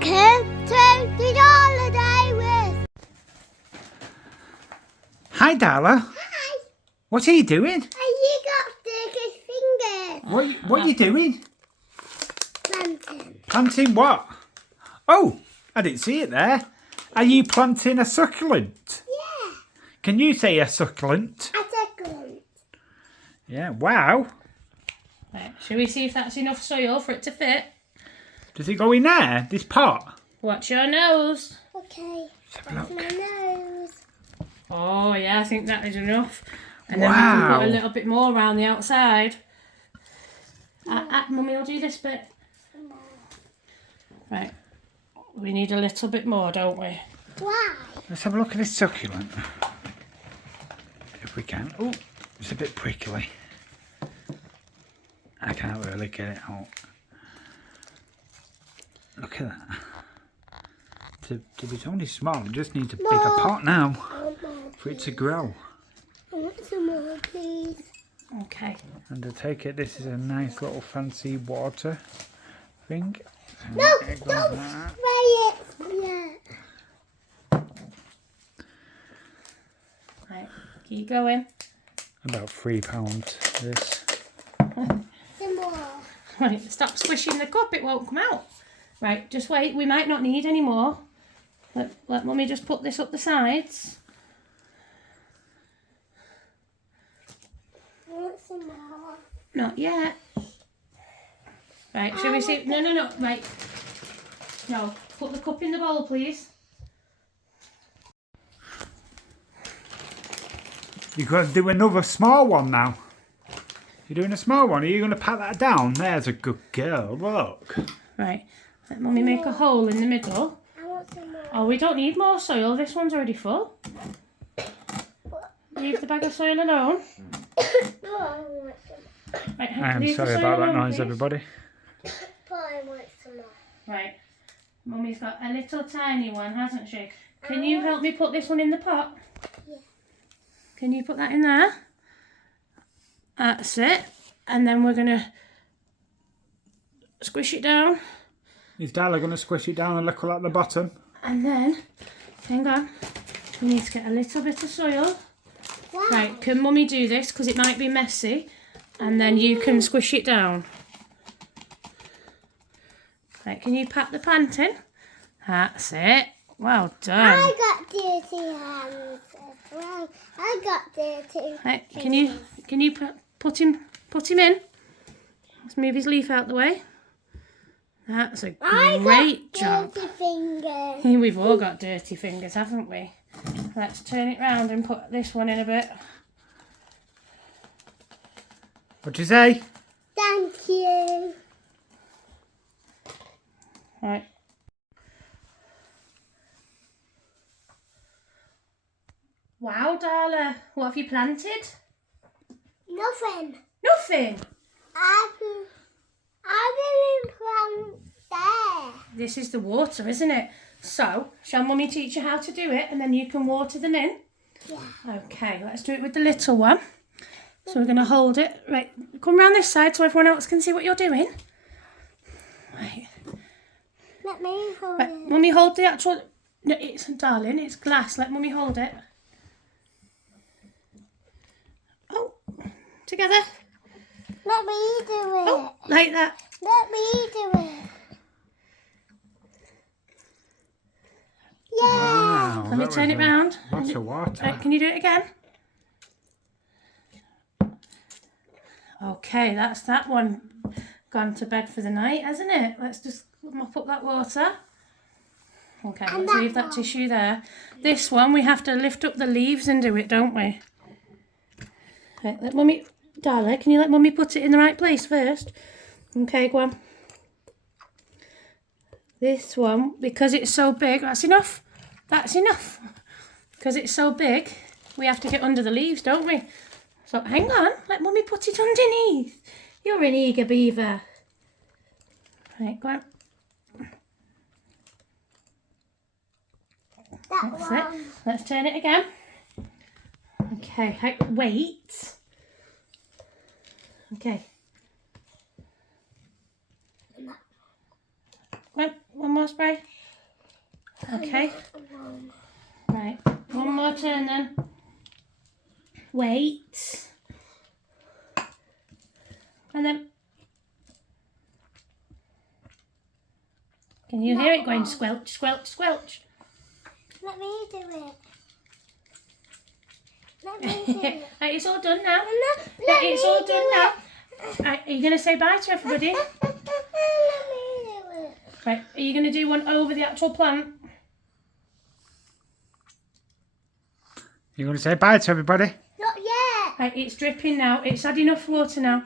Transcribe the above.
Welcome to the holiday with... Hi, Darla. Hi. What are you doing? You got dirty fingers. What are you doing? Planting. Planting what? Oh, I didn't see it there. Are you planting a succulent? Yeah. Can you say a succulent? A succulent. Yeah, wow. Right, shall we see if that's enough soil for it to fit? Does it go in there, this pot? Watch your nose. Okay. Let's have a look. My nose. Oh yeah, I think that is enough. And Wow. then we can put a little bit more around the outside. Mummy will do this bit. Right. We need a little bit more, don't we? Why? Let's have a look at this succulent. If we can. Oh, it's a bit prickly. I can't really get it out. Look at that. It's only small, it just needs a bigger pot now for it to grow. I want some more, please. Okay. And I take it this is a nice little fancy water thing. No, don't spray it yet. Right, keep going. About £3 this. Some more. Right, stop squishing the cup, it won't come out. Right, just wait, we might not need any more. Let Mummy just put this up the sides. I want some more. Not yet. Right, shall we see? No, right. No, put the cup in the bowl, please. You've got to do another small one now. You're doing a small one. Are you going to pat that down? There's a good girl. Look. Right, let Mummy make a hole in the middle. I want some more. Oh, we don't need more soil. This one's already full. Leave the bag of soil alone. No, I want some more. Right, I am leave the sorry soil about that alone, noise, please. everybody. But I want some more. Right, Mummy's got a little tiny one, hasn't she? Can you help me put this one in the pot? Yeah. Can you put that in there? That's it. And then we're going to squish it down. Is Darla going to squish it down a little at the bottom? And then, hang on, we need to get a little bit of soil. Wow. Right, can Mummy do this? Because it might be messy. And then you can squish it down. Right, can you pat the plant in? That's it. Well done. I got dirty hands as well. I got dirty. Right, can you put him in? Let's move his leaf out the way. That's a great job. Dirty fingers. We've all got dirty fingers, haven't we? Let's turn it round and put this one in a bit. What'd you say? Thank you. Right. Wow, Darla, what have you planted? Nothing. Nothing. I didn't plant there. This is the water, isn't it? So, shall Mummy teach you how to do it and then you can water them in? Yeah. Okay, let's do it with the little one. So we're going to hold it. Right, come round this side so everyone else can see what you're doing. Right. Let me hold Right, it. Mummy hold the actual... No, it's, darling, it's glass. Let Mummy hold it. Oh, together. Let me do it. Oh, like that. Let me do it. Yeah. Wow. Let me turn it round. Lots of water. Right, can you do it again? Okay, that's that one gone to bed for the night, hasn't it? Let's just mop up that water. Okay, let's leave that tissue there. This one, we have to lift up the leaves and do it, don't we? Right, let Mummy... Darla, can you let Mummy put it in the right place first? Okay, go on. This one, because it's so big... That's enough. That's enough. Because it's so big, we have to get under the leaves, don't we? So, hang on. Let Mummy put it underneath. You're an eager beaver. Right, go on. That's it. Let's turn it again. Okay, wait. Okay. One more more spray. Okay. Right. One more turn then. Wait. And then. Can you hear it going squelch, squelch, squelch? Let me do it. Let me do it. Right, it's all done now. Let It's me all do done it. now. Right, are you going to say bye to everybody? Let me do it. Right, are you going to do one over the actual plant? You going to say bye to everybody? Not yet. Right, it's dripping now. It's had enough water now.